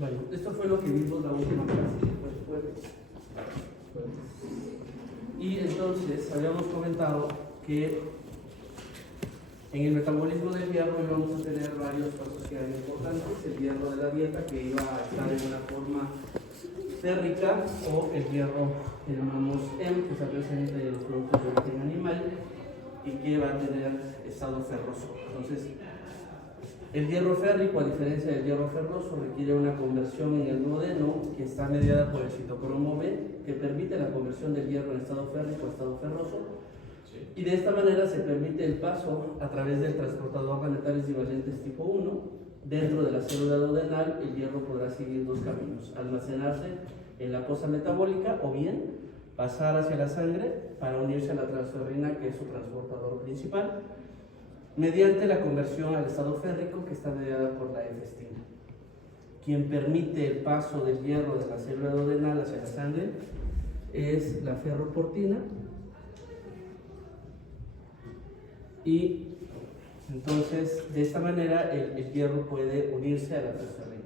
Bueno, esto fue lo que vimos la última clase, fue el jueves. Y entonces habíamos comentado que en el metabolismo del hierro íbamos a tener varios pasos que eran importantes: el hierro de la dieta, que iba a estar en una forma férrica, o el hierro que llamamos M, que está presente en los productos de origen animal y que va a tener estado ferroso. Entonces, el hierro férrico, a diferencia del hierro ferroso, requiere una conversión en el duodeno que está mediada por el citocromo B, que permite la conversión del hierro en estado férrico a estado ferroso, y de esta manera se permite el paso a través del transportador de metales divalentes tipo 1. Dentro de la célula duodenal, el hierro podrá seguir dos caminos: almacenarse en la fosa metabólica o bien pasar hacia la sangre para unirse a la transferrina, que es su transportador principal, mediante la conversión al estado férrico, que está mediada por la efestina. Quien permite el paso del hierro de la célula duodenal hacia la sangre es la ferroportina, y entonces de esta manera el hierro puede unirse a la transferrina.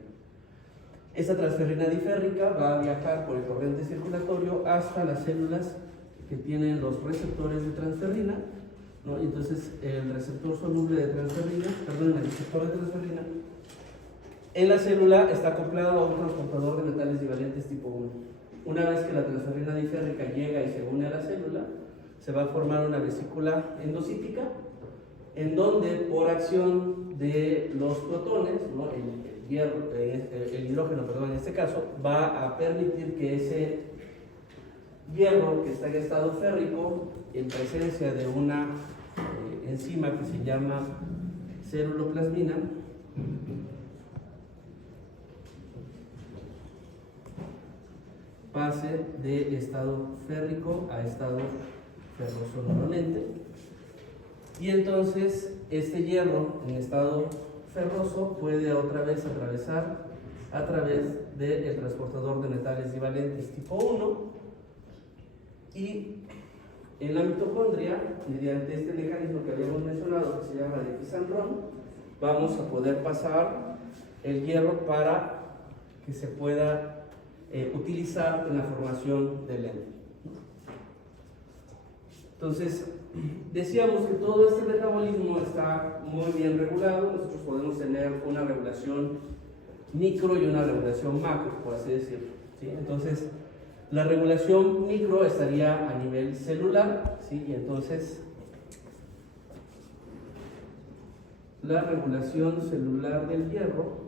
Esta transferrina diférrica va a viajar por el torrente circulatorio hasta las células que tienen los receptores de transferrina, ¿no? Y entonces el receptor soluble de transferrina, el receptor de transferrina en la célula está acoplado a un transportador de metales divalentes tipo 1. Una vez que la transferrina diférrica llega y se une a la célula, se va a formar una vesícula endocítica, en donde por acción de los protones, ¿no? el hidrógeno, en este caso, va a permitir que ese hierro que está en estado férrico, en presencia de una enzima que se llama ceruloplasmina, pase de estado férrico a estado ferroso nuevamente. Y entonces este hierro en estado ferroso puede otra vez atravesar a través del transportador de metales divalentes tipo 1, y en la mitocondria, mediante este mecanismo que habíamos mencionado, que se llama de Kizan-Ron, vamos a poder pasar el hierro para que se pueda utilizar en la formación del ende. Entonces, decíamos que todo este metabolismo está muy bien regulado. Nosotros podemos tener una regulación micro y una regulación macro, por así decirlo, ¿sí? Entonces, la regulación micro estaría a nivel celular, ¿sí? Y entonces, la regulación celular del hierro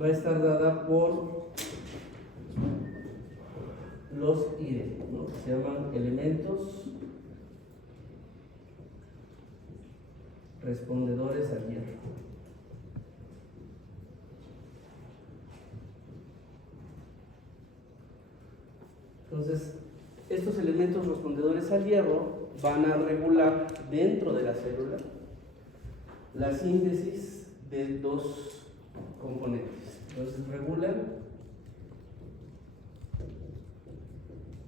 va a estar dada por los IRE, ¿no? Se llaman elementos respondedores al hierro. Entonces, estos elementos respondedores al hierro van a regular dentro de la célula la síntesis de dos componentes. Entonces, regulan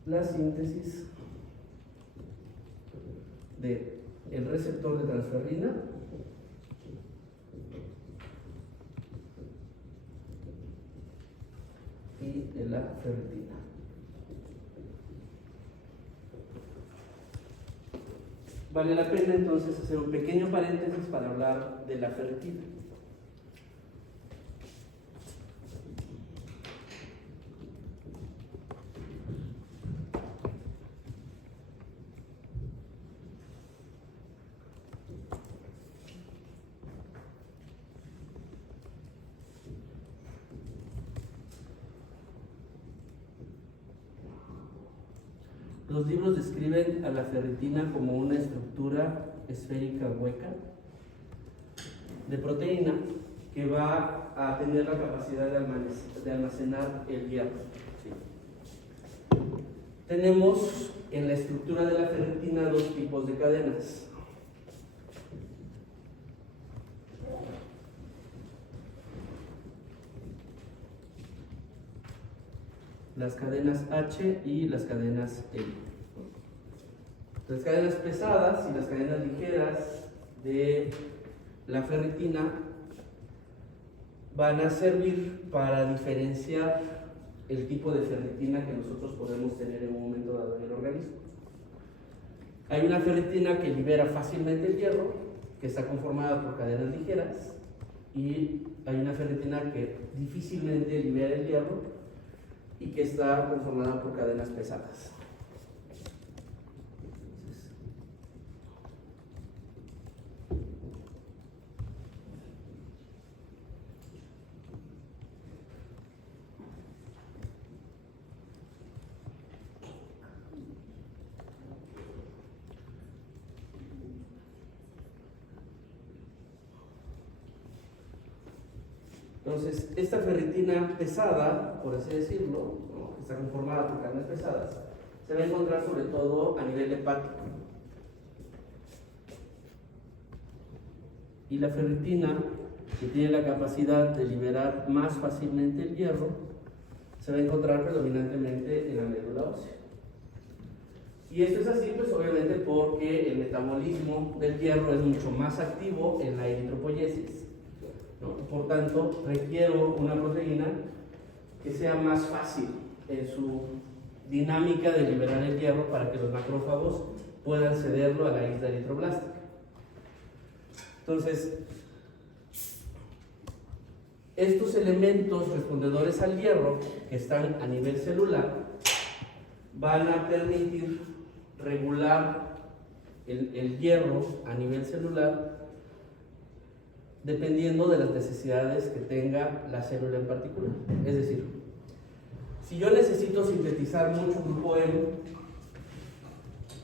la síntesis del receptor de transferrina y de la ferritina. Vale la pena entonces hacer un pequeño paréntesis para hablar de la ferritina. Los libros describen a la ferritina como una estructura esférica hueca de proteína que va a tener la capacidad de almacenar el hierro. ¿Sí? Tenemos en la estructura de la ferritina dos tipos de cadenas. Las cadenas H y las cadenas L. Las cadenas pesadas y las cadenas ligeras de la ferritina van a servir para diferenciar el tipo de ferritina que nosotros podemos tener en un momento dado en el organismo. Hay una ferritina que libera fácilmente el hierro, que está conformada por cadenas ligeras, y hay una ferritina que difícilmente libera el hierro y que está conformada por cadenas pesadas. Entonces, esta ferritina pesada, por así decirlo, ¿no?, que está conformada por cadenas pesadas, se va a encontrar sobre todo a nivel hepático. Y la ferritina, que tiene la capacidad de liberar más fácilmente el hierro, se va a encontrar predominantemente en la médula ósea. Y esto es así, pues obviamente porque el metabolismo del hierro es mucho más activo en la eritropoyesis, ¿no? Por tanto, requiero una proteína que sea más fácil en su dinámica de liberar el hierro para que los macrófagos puedan cederlo a la isla eritroblástica. Entonces, estos elementos respondedores al hierro que están a nivel celular van a permitir regular el hierro a nivel celular dependiendo de las necesidades que tenga la célula en particular. Es decir, si yo necesito sintetizar mucho grupo M,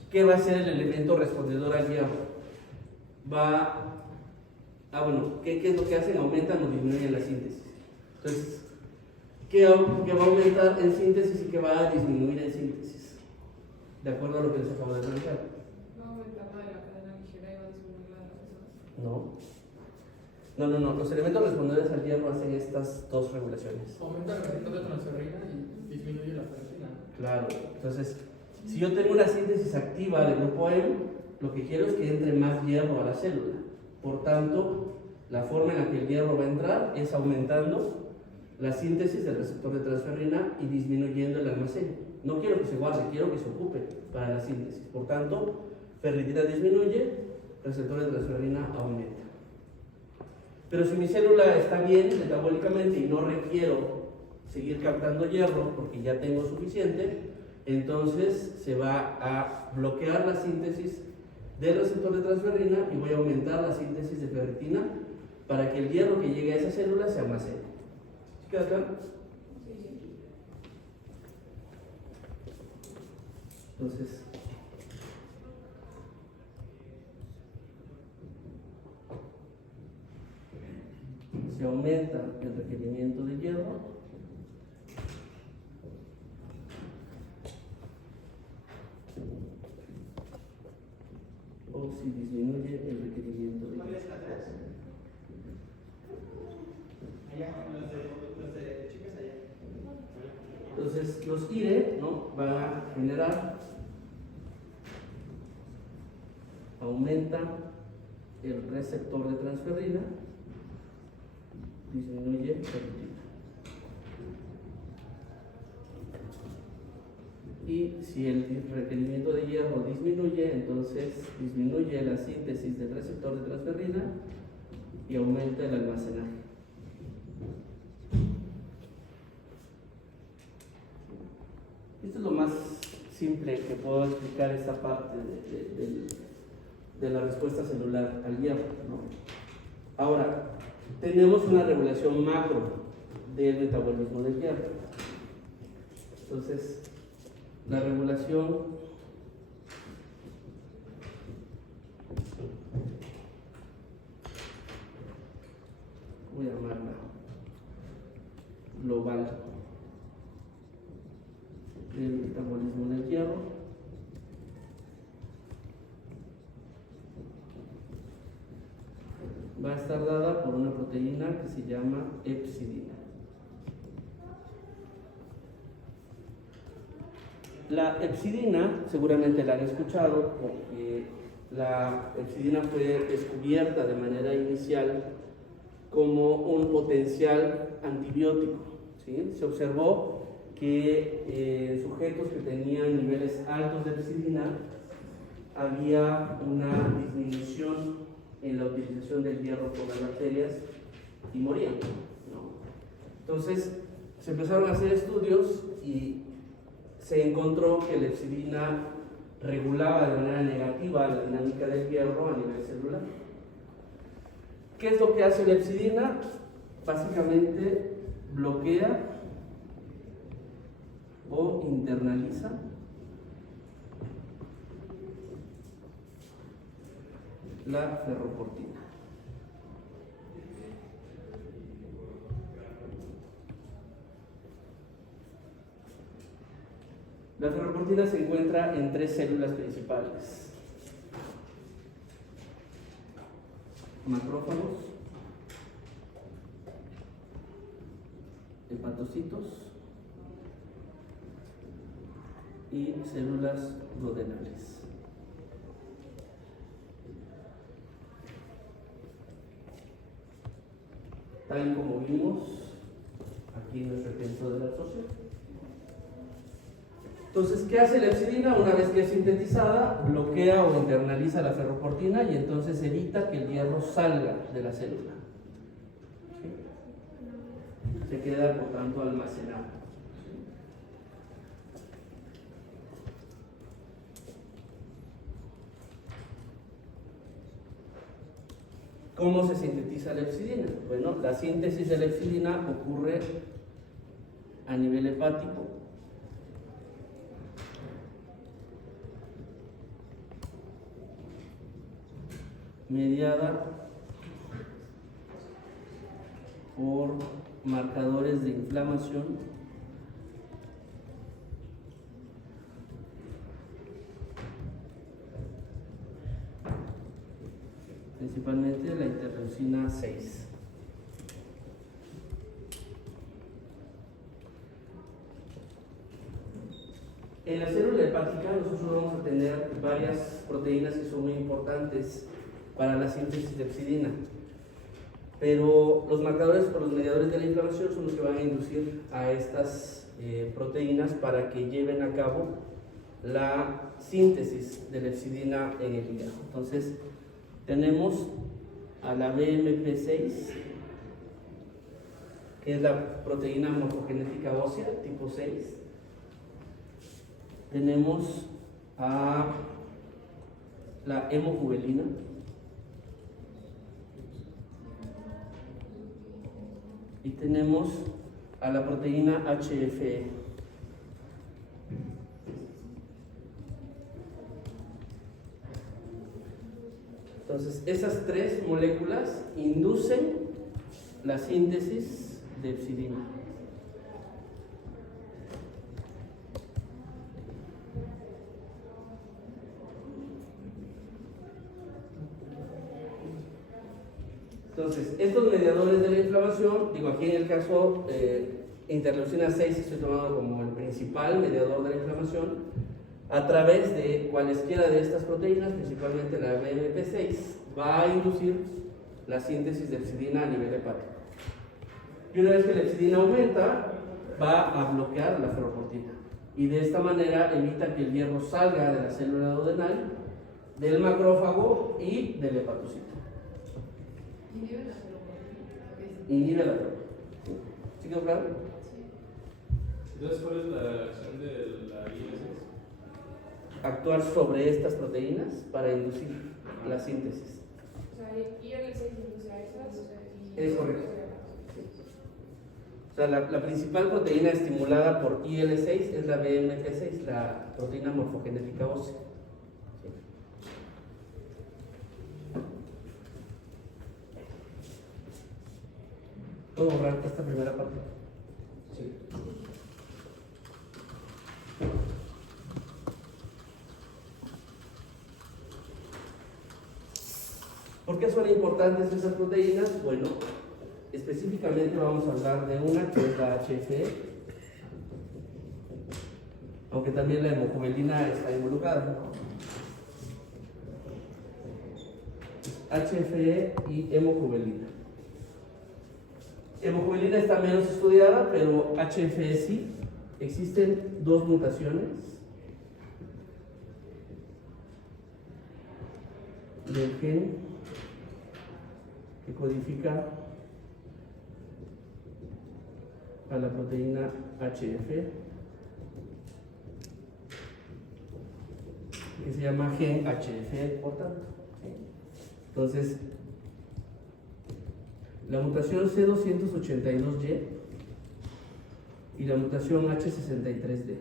¿qué va a ser el elemento respondedor al hierro? ¿Qué es lo que hacen? Aumentan o disminuyen la síntesis. Entonces, ¿qué va a aumentar en síntesis y qué va a disminuir en síntesis? De acuerdo a lo que les acabo de plantear. ¿No aumentar la de la cadena ligera y va a disminuir la de las pesadas? No. Los elementos respondedores al hierro hacen estas dos regulaciones. Aumenta el receptor de transferrina y disminuye la ferritina. Claro. Entonces, si yo tengo una síntesis activa del grupo M, lo que quiero es que entre más hierro a la célula. Por tanto, la forma en la que el hierro va a entrar es aumentando la síntesis del receptor de transferrina y disminuyendo el almacén. No quiero que se guarde, quiero que se ocupe para la síntesis. Por tanto, ferritina disminuye, receptor de transferrina aumenta. Pero si mi célula está bien metabólicamente y no requiero seguir captando hierro porque ya tengo suficiente, entonces se va a bloquear la síntesis del receptor de transferrina y voy a aumentar la síntesis de ferritina para que el hierro que llegue a esa célula se almacene. ¿Sí queda claro? Sí. Entonces, se aumenta el requerimiento de hierro o si disminuye el requerimiento de hierro. Entonces, los IRE, ¿no?, van a generar, aumenta el receptor de transferrina, disminuye ferritina. Y si el requerimiento de hierro disminuye, entonces disminuye la síntesis del receptor de transferrina y aumenta el almacenaje. Esto es lo más simple que puedo explicar esta parte de la respuesta celular al hierro, ¿no? Ahora, tenemos una regulación macro del metabolismo del hierro. Entonces, la regulación voy a llamarla global del metabolismo del hierro va a estar dada por una proteína que se llama epsidina. La epsidina seguramente la han escuchado porque la epsidina fue descubierta de manera inicial como un potencial antibiótico, ¿sí? Se observó que sujetos que tenían niveles altos de epsidina había una disminución en la utilización del hierro por las bacterias y morían, ¿no? Entonces se empezaron a hacer estudios y se encontró que la epsidina regulaba de manera negativa la dinámica del hierro a nivel celular. ¿Qué es lo que hace la epsidina? Básicamente bloquea o internaliza la ferroportina. La ferroportina se encuentra en 3 células principales: macrófagos, hepatocitos y células duodenales. Tal como vimos aquí en el retentor de la absorción. Entonces, ¿qué hace la epsidina? Una vez que es sintetizada, bloquea o internaliza la ferroportina y entonces evita que el hierro salga de la célula. ¿Sí? Se queda, por tanto, almacenado. ¿Cómo se sintetiza la epsidina? Bueno, la síntesis de la epsidina ocurre a nivel hepático, mediada por marcadores de inflamación principalmente la interleucina 6. En la célula hepática nosotros vamos a tener varias proteínas que son muy importantes para la síntesis de epsidina, pero los marcadores o los mediadores de la inflamación son los que van a inducir a estas proteínas para que lleven a cabo la síntesis de la epsidina en el hígado. Entonces tenemos a la BMP6, que es la proteína morfogenética ósea tipo 6. Tenemos a la hemojuvelina, y tenemos a la proteína HFE. Entonces, esas 3 moléculas inducen la síntesis de epsidina. Entonces, estos mediadores de la inflamación, digo aquí en el caso interleucina 6 estoy tomando como el principal mediador de la inflamación, a través de cualesquiera de estas proteínas, principalmente la BMP6, va a inducir la síntesis de epsidina a nivel hepático. Y una vez que la epsidina aumenta, va a bloquear la ferroportina. Y de esta manera evita que el hierro salga de la célula duodenal, del macrófago y del hepatocito. Inhibe la ferroportina. Inhibe la ferroportina. ¿Sí quedó claro? Entonces, ¿cuál es la acción de la IL-6? Actuar sobre estas proteínas para inducir la síntesis. O sea, IL-6 induce a esas y... Es correcto. O sea, la principal proteína estimulada por IL-6 es la BMP6, la proteína morfogenética ósea. ¿Sí? ¿Puedo borrar esta primera parte? Sí. ¿Por qué son importantes esas proteínas? Bueno, específicamente vamos a hablar de una que es la HFE, aunque también la hemojuvelina está involucrada, ¿no? HFE y hemojuvelina. Hemojuvelina está menos estudiada, pero HFE sí. Existen dos mutaciones del gen que codifica a la proteína HF, que se llama gen HF, por tanto. Entonces, la mutación C282Y y la mutación H63D.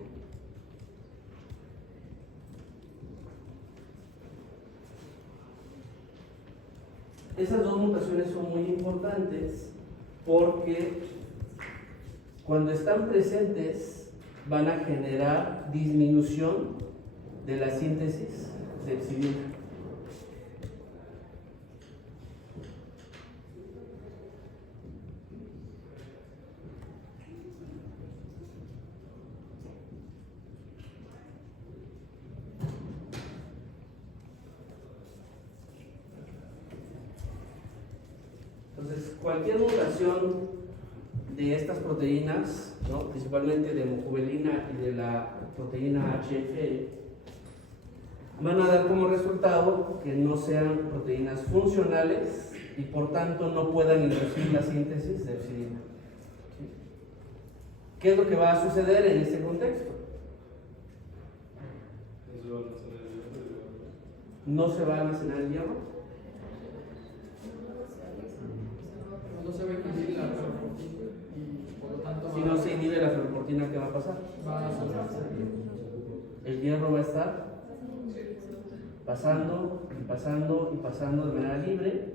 Esas dos mutaciones son muy importantes porque cuando están presentes van a generar disminución de la síntesis de epsilina. Entonces, cualquier mutación de estas proteínas, ¿no?, principalmente de hemojuvelina y de la proteína HF, van a dar como resultado que no sean proteínas funcionales y por tanto no puedan inducir la síntesis de epsilina. ¿Sí? ¿Qué es lo que va a suceder en este contexto? No se va a almacenar el hierro. No se va a inhibir la ferroportina y por lo tanto Si no se inhibe la ferroportina, ¿qué va a pasar? va a soltarse. El hierro va a estar pasando y pasando y pasando de manera libre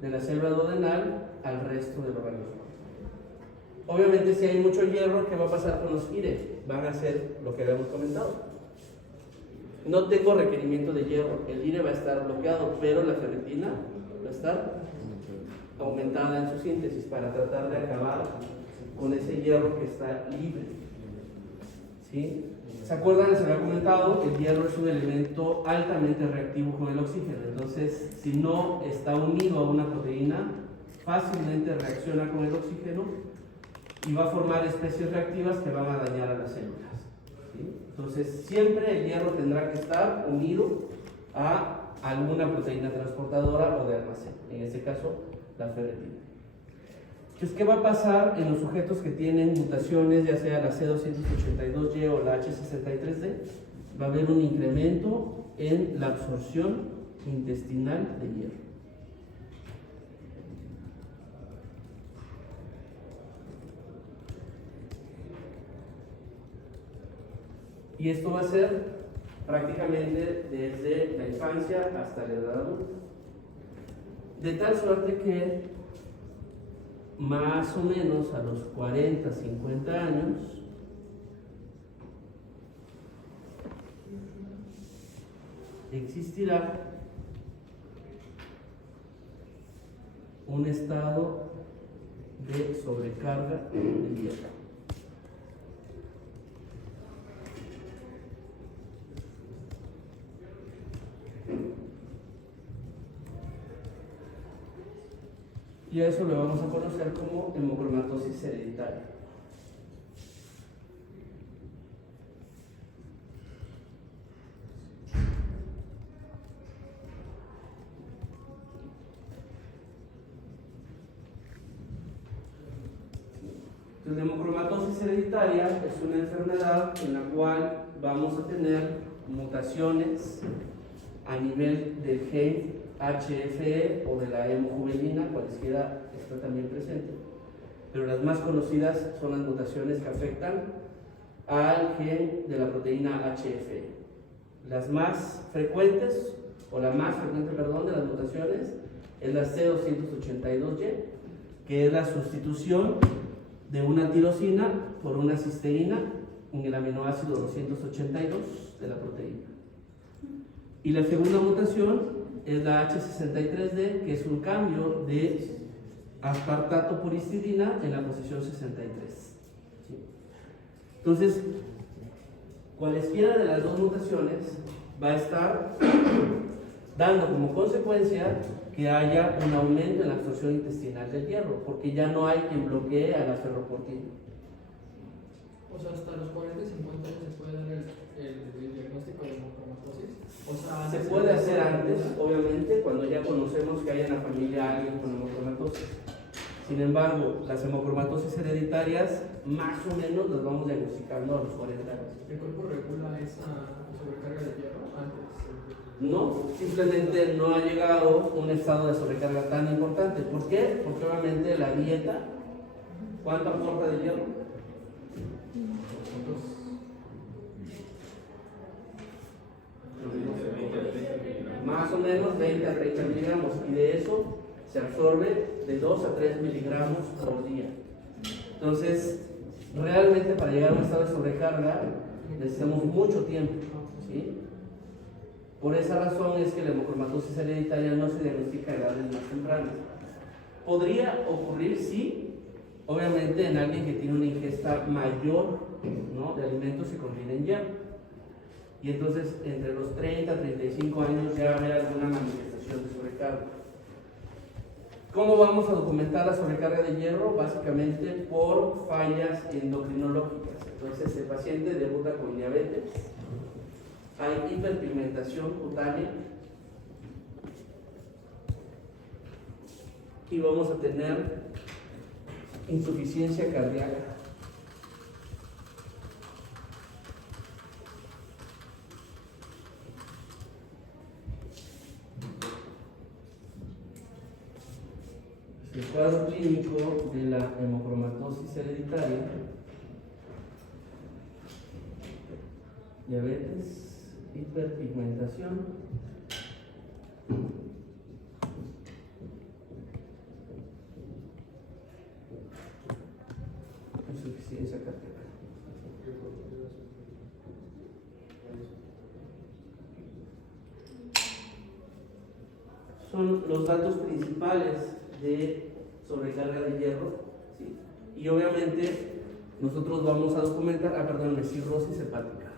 de la célula duodenal al resto del organismo. Obviamente, si hay mucho hierro, ¿qué va a pasar con los IRE? Van a hacer lo que habíamos comentado. No tengo requerimiento de hierro, el IRE va a estar bloqueado, pero la ferritina va a estar aumentada en su síntesis para tratar de acabar con ese hierro que está libre. ¿Sí? ¿Se acuerdan? Les había comentado que el hierro es un elemento altamente reactivo con el oxígeno. Entonces, si no está unido a una proteína, fácilmente reacciona con el oxígeno y va a formar especies reactivas que van a dañar a las células. ¿Sí? Entonces, siempre el hierro tendrá que estar unido a alguna proteína transportadora o de almacén. En este caso, la ferritina. Entonces, ¿qué va a pasar en los sujetos que tienen mutaciones, ya sea la C282Y o la H63D? Va a haber un incremento en la absorción intestinal de hierro. Y esto va a ser prácticamente desde la infancia hasta la edad adulta. De tal suerte que más o menos a los 40, 50 años, existirá un estado de sobrecarga de hierro. Y a eso lo vamos a conocer como hemocromatosis hereditaria. La hemocromatosis hereditaria es una enfermedad en la cual vamos a tener mutaciones a nivel del gen HFE o de la hemojuvelina, cualesquiera está también presente, pero las más conocidas son las mutaciones que afectan al gen de la proteína HFE. Las más frecuentes, o la más frecuente, perdón, de las mutaciones es la C282Y, que es la sustitución de una tirosina por una cisteína en el aminoácido 282 de la proteína. Y la segunda mutación es la H63D, que es un cambio de aspartato por histidina en la posición 63. ¿Sí? Entonces, cualesquiera de las dos mutaciones va a estar dando como consecuencia que haya un aumento en la absorción intestinal del hierro, porque ya no hay quien bloquee a la ferroportina. O sea, hasta los 40 y 50 años se puede dar el diagnóstico de hemocromatosis. O sea, Se puede hacer antes, obviamente, cuando ya conocemos que hay en la familia alguien con hemocromatosis. Sin embargo, las hemocromatosis hereditarias, más o menos, las vamos diagnosticando a los 40 años. ¿El cuerpo regula esa sobrecarga de hierro antes? No, simplemente no ha llegado un estado de sobrecarga tan importante. ¿Por qué? Porque obviamente la dieta, ¿cuánto aporta de hierro? Más o menos 20 a 30 miligramos, y de eso se absorbe de 2 a 3 miligramos por día. Entonces, realmente para llegar a un estado de sobrecarga necesitamos mucho tiempo, ¿sí? Por esa razón es que la hemocromatosis hereditaria no se diagnostica a edades más tempranas. Podría ocurrir, sí, obviamente en alguien que tiene una ingesta mayor, ¿no?, de alimentos que contienen hierro. Y entonces entre los 30 a 35 años ya va a haber alguna manifestación de sobrecarga. ¿Cómo vamos a documentar la sobrecarga de hierro? Básicamente por fallas endocrinológicas. Entonces el paciente debuta con diabetes, hay hiperpigmentación cutánea y vamos a tener insuficiencia cardíaca. El cuadro clínico de la hemocromatosis hereditaria: diabetes, hiperpigmentación, insuficiencia cardíaca. Son los datos principales de sobrecarga de hierro, ¿sí? Y obviamente nosotros vamos a documentar, cirrosis hepática.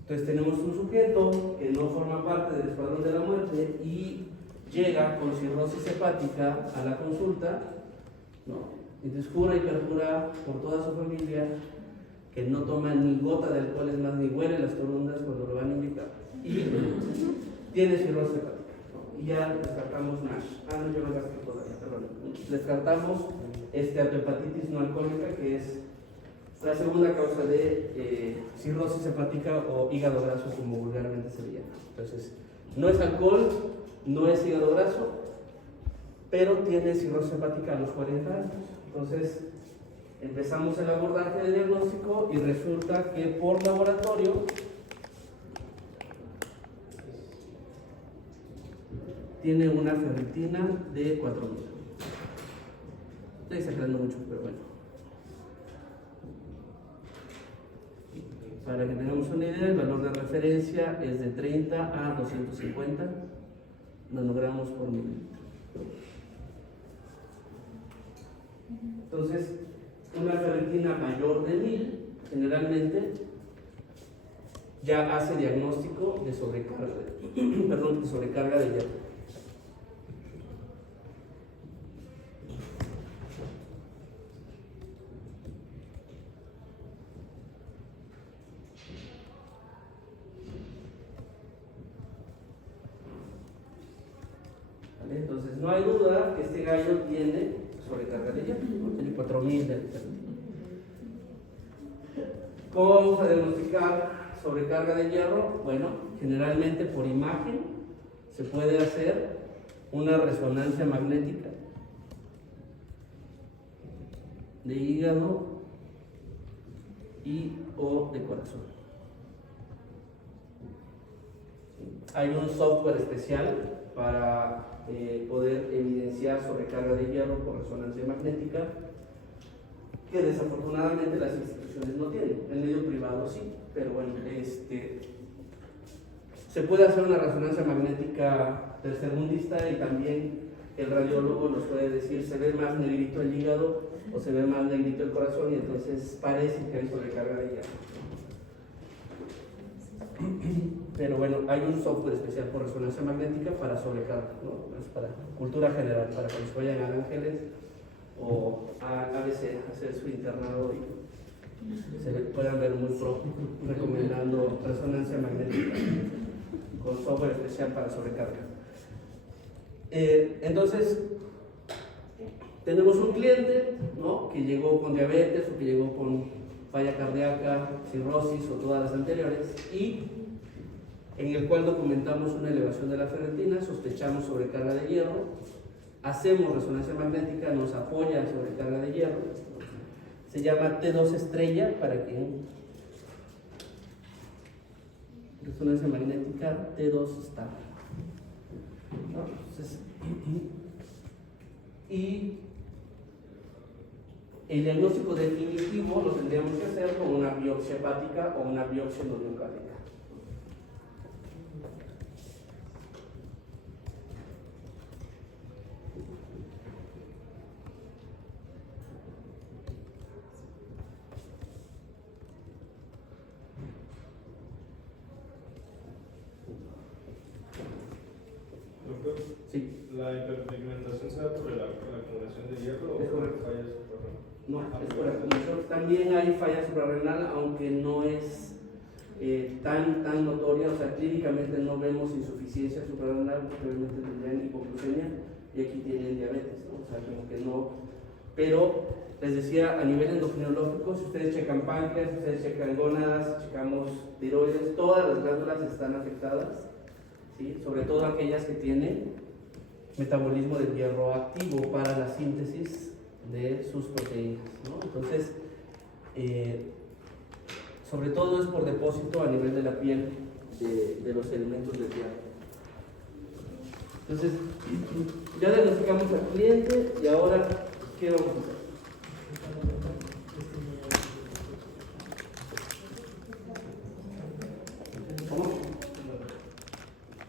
Entonces tenemos un sujeto que no forma parte del escuadrón de la muerte y llega con cirrosis hepática a la consulta, ¿no? Entonces jura y perjura por toda su familia que no toma ni gota de alcohol, es más, ni huele las columnas cuando lo van a inyectar. Y tiene cirrosis hepática, ¿no? Y ya descartamos NASH. No, yo no gasto todavía, perdón. Descartamos autohepatitis no alcohólica, que es la segunda causa de cirrosis hepática o hígado graso, como vulgarmente se le llama. Entonces, no es alcohol, no es hígado graso, pero tiene cirrosis hepática a los 40 años. Entonces, empezamos el abordaje de diagnóstico y resulta que por laboratorio tiene una ferritina de 4000. Estoy sacando mucho, pero bueno. Para que tengamos una idea, el valor de referencia es de 30 a 250 nanogramos por mililitro. Entonces, una ferritina mayor de 1000 generalmente ya hace diagnóstico de sobrecarga, de sobrecarga de hierro. ¿Vale? Entonces, no hay duda que este gallo tiene sobrecarga de hierro, ¿no? Tiene 4000 de ferritina. ¿Cómo vamos a diagnosticar sobrecarga de hierro? Bueno, generalmente por imagen se puede hacer una resonancia magnética de hígado y o de corazón. Hay un software especial para poder evidenciar sobrecarga de hierro por resonancia magnética, que desafortunadamente las instituciones no tienen. En medio privado sí, pero bueno, se puede hacer una resonancia magnética tercermundista y también el radiólogo nos puede decir se ve más negrito el hígado o se ve más negrito el corazón, y entonces parece que hay sobrecarga de hierro. Pero bueno, hay un software especial por resonancia magnética para sobrecarga, ¿no? Es para cultura general, para cuando se vayan a Ángeles o a ABC a hacer su internado y se puedan ver muy pro recomendando resonancia magnética con software especial para sobrecarga. Entonces, tenemos un cliente, ¿no?, que llegó con diabetes o que llegó con falla cardíaca, cirrosis o todas las anteriores, y en el cual documentamos una elevación de la ferritina, sospechamos sobrecarga de hierro, hacemos resonancia magnética, nos apoya sobrecarga de hierro, se llama T2 estrella para quien resonancia magnética T2 está, ¿no? Entonces, y el diagnóstico definitivo lo tendríamos que hacer con una biopsia hepática o una biopsia endomiocárdica. Doctor, Sí, ¿la hiperpigmentación se da por la acumulación de hierro o es por correcto. fallas suprarrenales? no, es por acumulación. También hay falla suprarrenal, aunque no es tan notoria, o sea, clínicamente no vemos insuficiencia suprarrenal, porque obviamente tendrían hipoglucemia y aquí tienen diabetes, ¿no? O sea, como que no. Pero les decía, a nivel endocrinológico, si ustedes checan páncreas, si ustedes checan gónadas, checamos tiroides, todas las glándulas están afectadas, ¿sí? Sobre todo aquellas que tienen metabolismo del hierro activo para la síntesis de sus proteínas, ¿no? Entonces, sobre todo es por depósito a nivel de la piel de los elementos del hierro. Entonces, ya diagnosticamos al cliente y ahora, ¿qué vamos a hacer? ¿Cómo?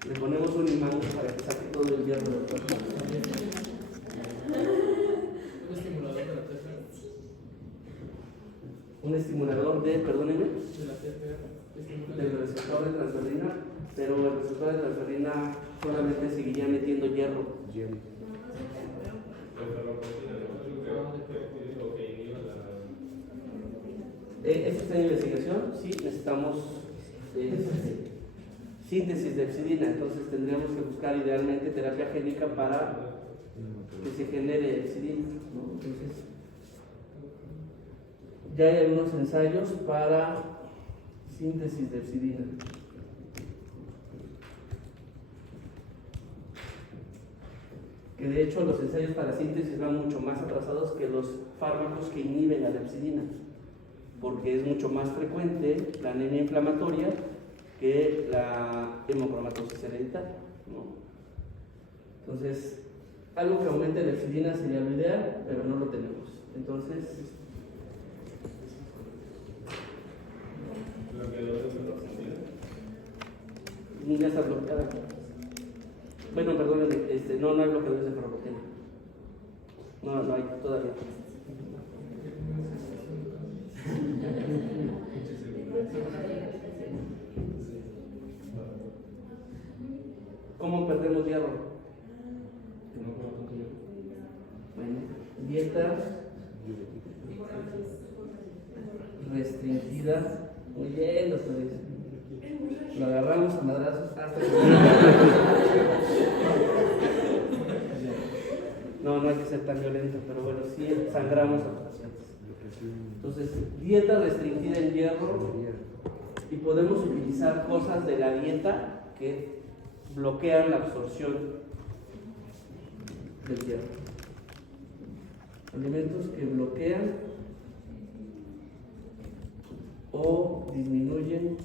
Le ponemos un imán para que saque todo el hierro del cuerpo. Un estimulador de la TFR. Un estimulador de, perdónenme, De la TFR. del receptor de transferrina, pero el receptor de transferrina solamente seguiría metiendo hierro. La ferroportina, ¿no? Es lo que inhibe la... Esto está en investigación, sí, necesitamos síntesis de epsidina, entonces tendríamos que buscar idealmente terapia génica para que se genere epsidina, ¿no? Entonces, ya hay algunos ensayos para síntesis de epsidina. Que de hecho los ensayos para síntesis van mucho más atrasados que los fármacos que inhiben a la epsidina, porque es mucho más frecuente la anemia inflamatoria que la hemocromatosis hereditaria, ¿no? Entonces, algo que aumente la epsidina sería lo ideal, pero no lo tenemos. Entonces, bloqueadores de ferroportina. ya está bloqueada. Bueno, perdón, no hay bloqueadores de ferroportina. No hay todavía. ¿Cómo perdemos hierro? Bueno, dieta restringida. Muy bien, doctores. Lo agarramos a madrazos hasta que... No hay que ser tan violento, pero bueno, sí sangramos a los pacientes. Entonces, dieta restringida en hierro, y podemos utilizar cosas de la dieta que bloquean la absorción del hierro. Alimentos que bloquean o disminuyen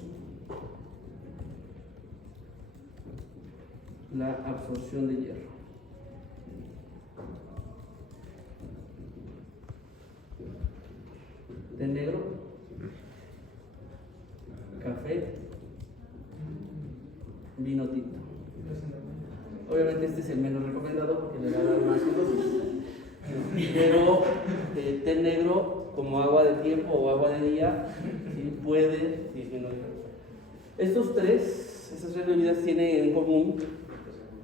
la absorción de hierro. Té negro, café, vino tinto. Obviamente este es el menos recomendado porque le va a dar más cirrosis. Pero té negro como agua de tiempo o agua de día, ¿sí?, puede disminuir. Estas tres bebidas tienen en común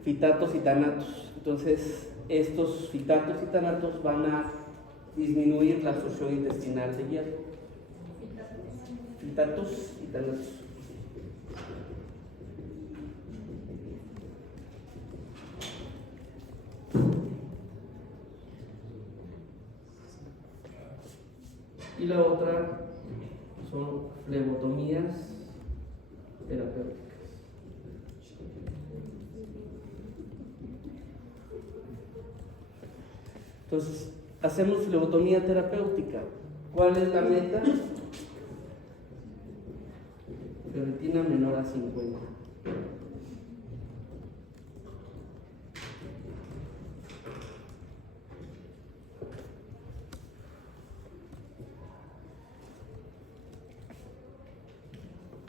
fitatos y tanatos. Entonces, estos fitatos y tanatos van a disminuir la absorción intestinal de hierro. Fitatos y tanatos. Y la otra son flebotomías terapéuticas. Entonces, hacemos flebotomía terapéutica. ¿Cuál es la meta? Ferritina menor a 50.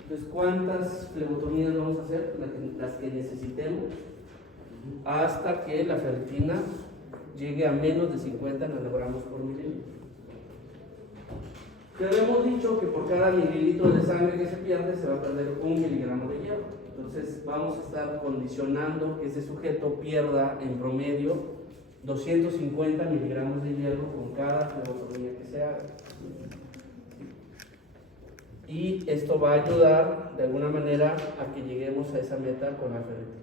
Entonces, ¿cuántas flebotomías vamos a hacer? Las que necesitemos, hasta que la ferritina llegue a menos de 50 nanogramos por mililitro. Ya habíamos dicho que por cada mililitro de sangre que se pierde se va a perder 1 miligramo de hierro. Entonces vamos a estar condicionando que ese sujeto pierda en promedio 250 miligramos de hierro con cada flebotomía que se haga. Y esto va a ayudar de alguna manera a que lleguemos a esa meta con la ferritina.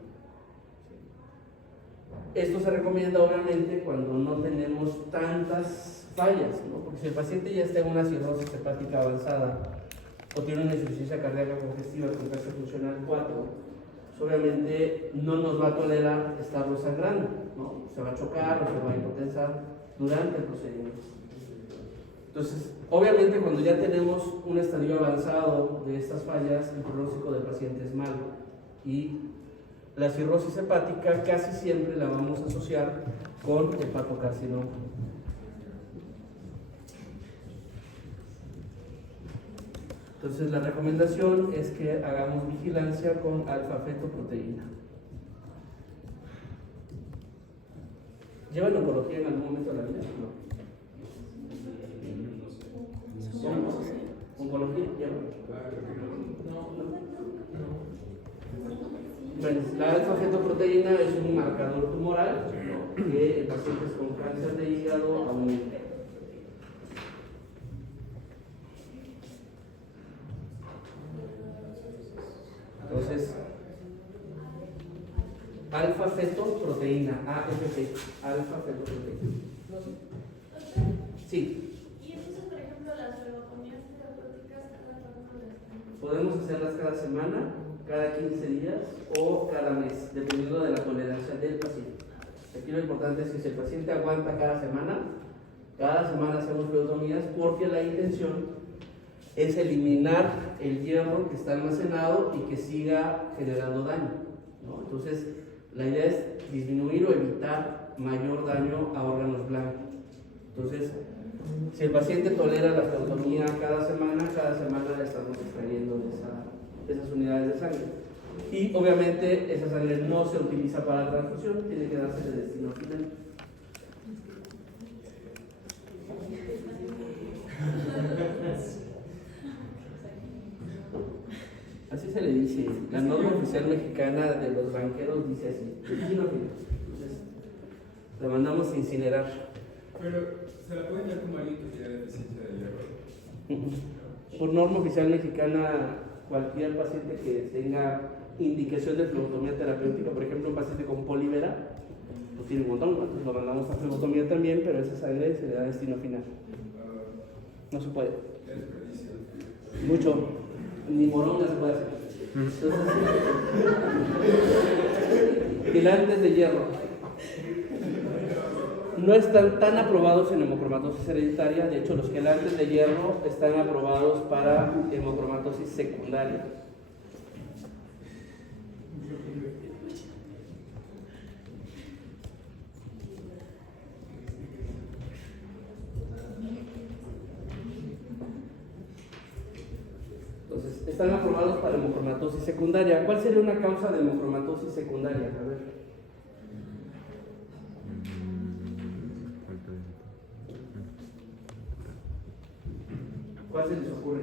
Esto se recomienda obviamente cuando no tenemos tantas fallas, ¿no? Porque si el paciente ya está en una cirrosis hepática avanzada o tiene una insuficiencia cardíaca congestiva con taxa funcional 4, pues obviamente no nos va a tolerar estarlo sangrando, ¿no? Se va a chocar o se va a hipotensar durante el procedimiento. Entonces, obviamente cuando ya tenemos un estadio avanzado de estas fallas, el pronóstico del paciente es malo. Y la cirrosis hepática casi siempre la vamos a asociar con hepatocarcinoma. Entonces la recomendación es que hagamos vigilancia con alfa-fetoproteína. ¿Llevan oncología en algún momento de la vida? No. ¿Oncología llevan? Bueno, la alfa-fetoproteína es un marcador tumoral que en pacientes con cáncer de hígado aumenta. Entonces, alfa-fetoproteína, AFP, alfa-fetoproteína. Sí. Y entonces, por ejemplo, las flebotomías terapéuticas, ¿cada cuánto las tenemos? Podemos hacerlas cada semana, cada 15 días o cada mes, dependiendo de la tolerancia del paciente. Aquí lo importante es que si el paciente aguanta cada semana hacemos flebotomías, porque la intención es eliminar el hierro que está almacenado y que siga generando daño, ¿no? Entonces, la idea es disminuir o evitar mayor daño a órganos blancos. Entonces, si el paciente tolera la flebotomía cada semana le estamos extrayendo de esas unidades de sangre. Y obviamente esa sangre no se utiliza para la transfusión, tiene que darse de destino final. Así se le dice, la norma oficial mexicana de los banqueros dice así, destino final. Entonces, la mandamos a incinerar. Pero, ¿se la pueden dar como alguien que tiene deficiencia de hierro? Por norma oficial mexicana, cualquier paciente que tenga indicación de flebotomía terapéutica, por ejemplo, un paciente con polívera, pues tiene un montón, ¿no? Entonces lo mandamos a flebotomía también, pero esa sangre se le da destino final. No se puede. ¿Qué desperdicio? Mucho, ni moronga se puede hacer. Entonces, quelantes de hierro. No están tan aprobados en hemocromatosis hereditaria, de hecho los quelantes de hierro están aprobados para hemocromatosis secundaria. Entonces, están aprobados para hemocromatosis secundaria. ¿Cuál sería una causa de hemocromatosis secundaria? A ver. ¿Cuál se les ocurre?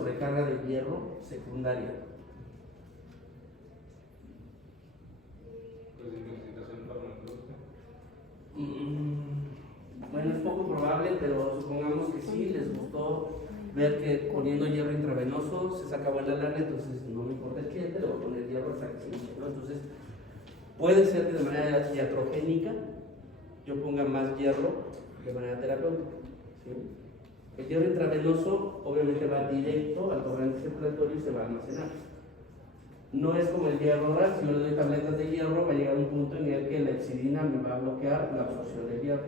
sobrecarga de hierro secundaria. Pues intoxicación farmacológica. Bueno, es poco probable, pero supongamos que sí, les gustó ver que poniendo hierro intravenoso se saca buena lana, entonces no me importa el cliente, le voy a poner hierro hasta que se hinche, ¿no? Entonces, puede ser que de manera iatrogénica yo ponga más hierro de manera terapéutica, ¿sí? El hierro intravenoso obviamente va directo al torrente circulatorio y se va a almacenar. No es como el hierro oral, si yo le doy tabletas de hierro va a llegar un punto en el que la hexidina me va a bloquear la absorción del hierro,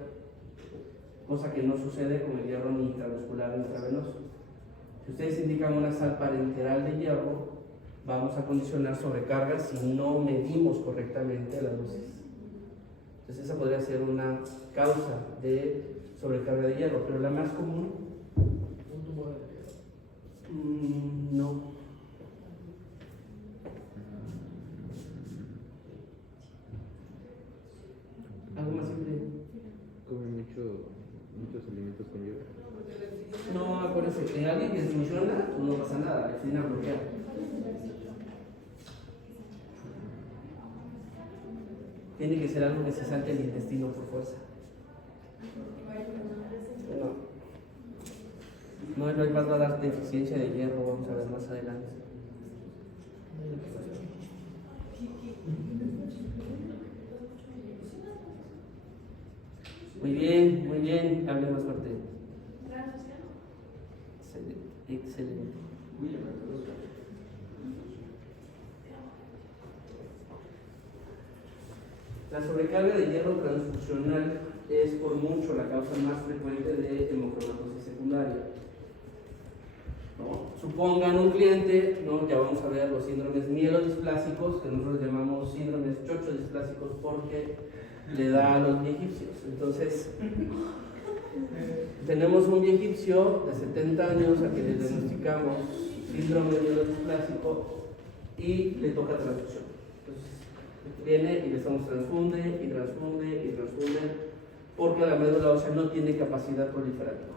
cosa que no sucede con el hierro ni intramuscular ni intravenoso. Si ustedes indican una sal parenteral de hierro, vamos a condicionar sobrecargas si no medimos correctamente la dosis. Entonces esa podría ser una causa de sobrecarga de hierro, pero la más común, Un tumor de hígado. no. Algo más simple. Comen muchos alimentos con hierro. No, acuérdense, que alguien que funciona, no pasa nada, la hexidina bloquea. Tiene que ser algo que se salte el intestino por fuerza. No es más, va a dar deficiencia de hierro, vamos a ver más adelante. Muy bien, hable más fuerte. Excelente. La sobrecarga de hierro transfusional es por mucho la causa más frecuente de hemocromatosis secundaria. ¿No? Supongan un cliente, ¿no? Ya vamos a ver los síndromes mielodisplásicos, que nosotros llamamos síndromes chochodisplásicos porque le da a los viejipsios. Entonces, tenemos un viejipsio de 70 años a que le diagnosticamos síndrome mielodisplásico y le toca transfusión. Entonces, viene y le estamos transfunde, porque la médula ósea no tiene capacidad proliferativa.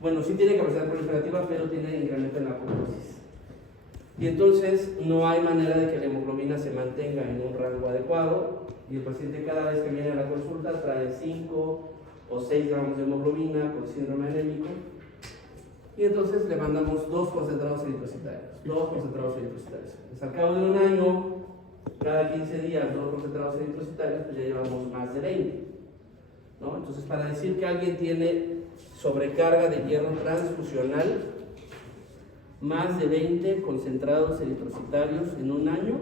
Bueno, sí tiene capacidad proliferativa, pero tiene incremento en la apoptosis. Y entonces no hay manera de que la hemoglobina se mantenga en un rango adecuado, y el paciente cada vez que viene a la consulta trae 5 o 6 gramos de hemoglobina con síndrome anémico, y entonces le mandamos 2 concentrados eritrocitarios. Pues al cabo de un año, cada 15 días 2 concentrados eritrocitarios, pues ya llevamos más de 20, ¿no? Entonces, para decir que alguien tiene sobrecarga de hierro transfusional, más de 20 concentrados eritrocitarios en un año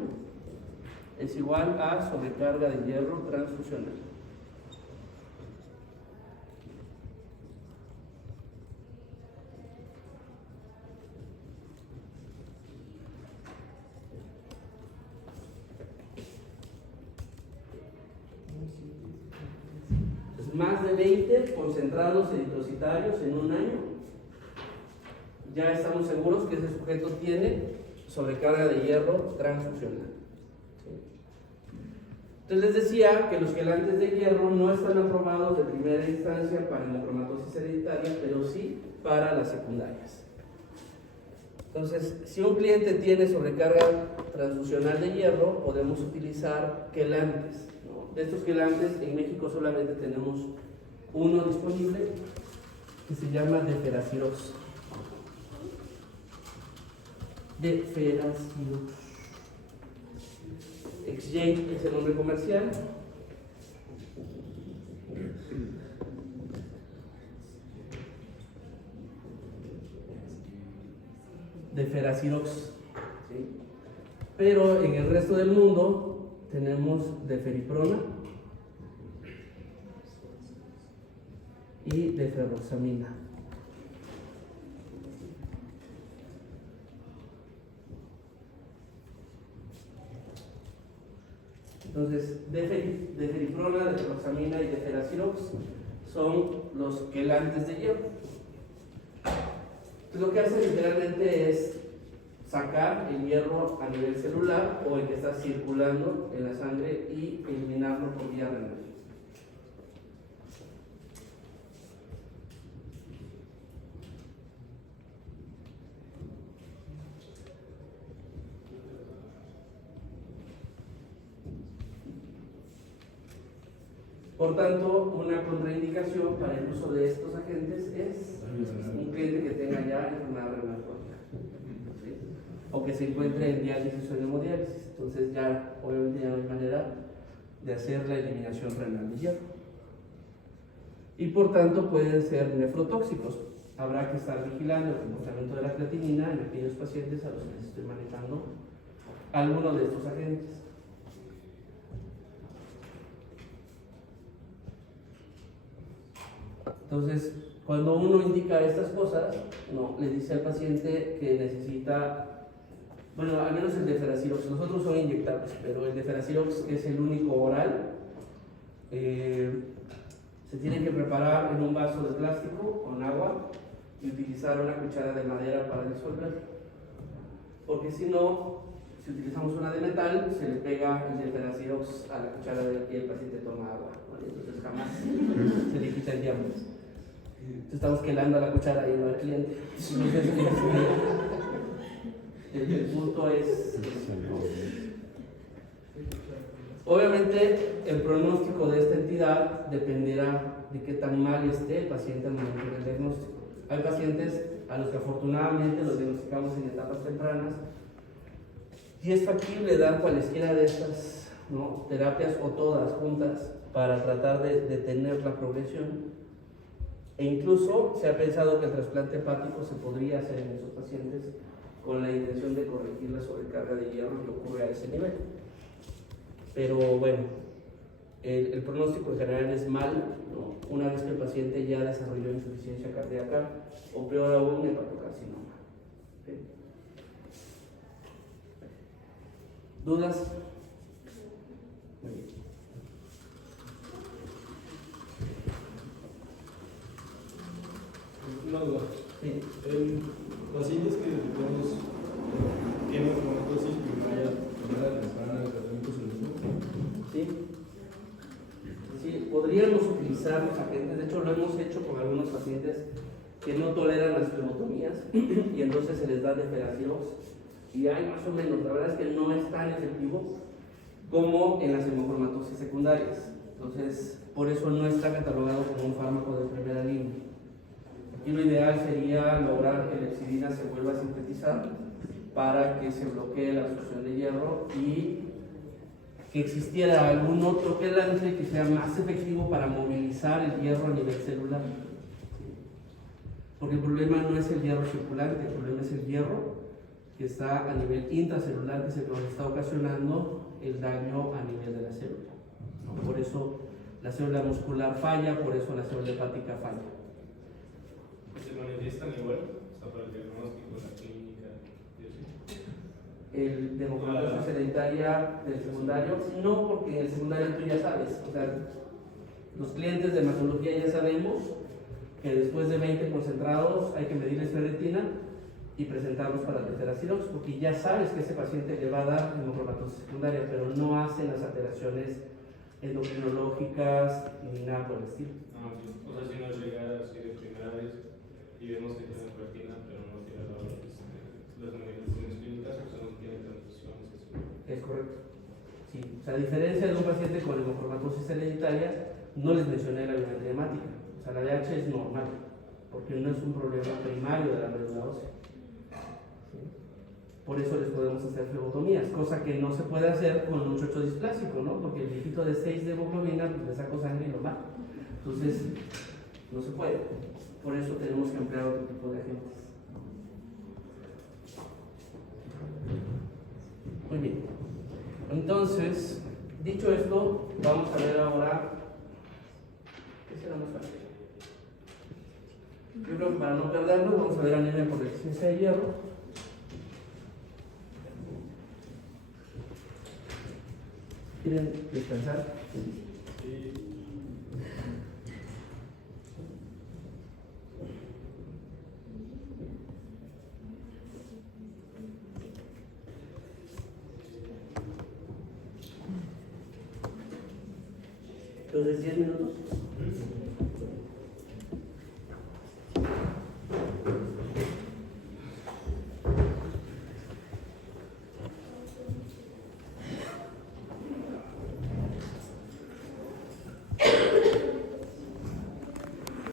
es igual a sobrecarga de hierro transfusional. Más de 20 concentrados eritrocitarios en un año, ya estamos seguros que ese sujeto tiene sobrecarga de hierro transfusional. Entonces les decía que los quelantes de hierro no están aprobados de primera instancia para hemocromatosis hereditaria, pero sí para las secundarias. Entonces, si un cliente tiene sobrecarga transfusional de hierro, podemos utilizar quelantes. De estos quelantes, en México solamente tenemos uno disponible, que se llama Deferacirox. XJ es el nombre comercial. Deferacirox, ¿sí? Pero en el resto del mundo tenemos deferiprona y deferroxamina. Entonces, deferiprona, deferroxamina y deferacirox son los quelantes de hierro. Entonces, lo que hace literalmente es sacar el hierro a nivel celular o el que está circulando en la sangre y eliminarlo por vía renal. Por tanto, una contraindicación para el uso de estos agentes es un cliente que tenga ya enfermedad renal crónica, ¿sí? O que se encuentre en diálisis o en hemodiálisis. Entonces ya obviamente ya no hay manera de hacer la eliminación renal de hierro. Y por tanto pueden ser nefrotóxicos. Habrá que estar vigilando el comportamiento de la creatinina en aquellos pacientes a los que les estoy manejando alguno de estos agentes. Entonces, cuando uno indica estas cosas, no, le dice al paciente que necesita, bueno, al menos el de Feracirox, los otros son inyectables, pero el de Feracirox, que es el único oral, se tiene que preparar en un vaso de plástico con agua y utilizar una cuchara de madera para disolver, porque si no, si utilizamos una de metal, se le pega el de Feracirox a la cuchara y el paciente toma agua, ¿vale? Entonces jamás se le quita el diablo. Entonces estamos quelando a la cuchara y no al cliente. Entonces, el punto es, obviamente el pronóstico de esta entidad dependerá de qué tan mal esté el paciente al momento del diagnóstico. Hay pacientes a los que afortunadamente los diagnosticamos en etapas tempranas y es factible dar cualesquiera de estas, ¿no?, terapias o todas juntas para tratar de detener la progresión. E incluso se ha pensado que el trasplante hepático se podría hacer en esos pacientes con la intención de corregir la sobrecarga de hierro que ocurre a ese nivel. Pero bueno, el pronóstico en general es malo, ¿no?, una vez que el paciente ya desarrolló insuficiencia cardíaca o peor aún, hepatocarcinoma. ¿Sí? ¿Dudas? Muy bien. Una duda. Sí. Pacientes que digamos, tienen hemocromatosis primaria, primera temprana de tratamiento solución. Sí. Sí, podríamos utilizar los agentes, de hecho lo hemos hecho con algunos pacientes que no toleran las flebotomías y entonces se les da de Feracirox y hay más o menos, la verdad es que no es tan efectivo como en las hemocromatosis secundarias, entonces por eso no está catalogado como un fármaco de primera línea. Y lo ideal sería lograr que la hepcidina se vuelva a sintetizar para que se bloquee la absorción de hierro y que existiera algún otro quelante que sea más efectivo para movilizar el hierro a nivel celular. Porque el problema no es el hierro circulante, el problema es el hierro que está a nivel intracelular, que es el que nos está ocasionando el daño a nivel de la célula. Por eso la célula muscular falla, por eso la célula hepática falla. ¿Se manifiestan igual? O sea, para el diagnóstico, la clínica, y así. El de hemocromatosis hereditaria del secundario, no, porque en el secundario tú ya sabes, o sea, los clientes de hematología ya sabemos que después de 20 concentrados hay que medirles ferritina y presentarlos para el Feracirox, porque ya sabes que ese paciente le va a dar hemocromatosis secundaria, pero no hacen las alteraciones endocrinológicas ni nada por el estilo. Ah, ok. O sea, si nos llegara así de primera vez y vemos que tiene ferritina, pero no tiene las manifestaciones clínicas, o sea, no tiene transfusiones, eso. Es correcto. Sí. O sea, a diferencia de un paciente con hemocromatosis hereditaria, no les mencioné la biometría hemática. O sea, la DH es normal, porque no es un problema primario de la médula ósea. ¿Sí? Por eso les podemos hacer flebotomías, cosa que no se puede hacer con un chocho displásico, ¿no? Porque el viejito de 6 de hemoglobina pues, le saco sangre y lo mata. Entonces, no se puede. Por eso tenemos que emplear otro tipo de agentes. Muy bien. Entonces, dicho esto, vamos a ver ahora qué será más fácil. Yo creo que para no perdernos, vamos a ver anemia por deficiencia de hierro. ¿Quieren descansar? Sí. Entonces, 10 minutos.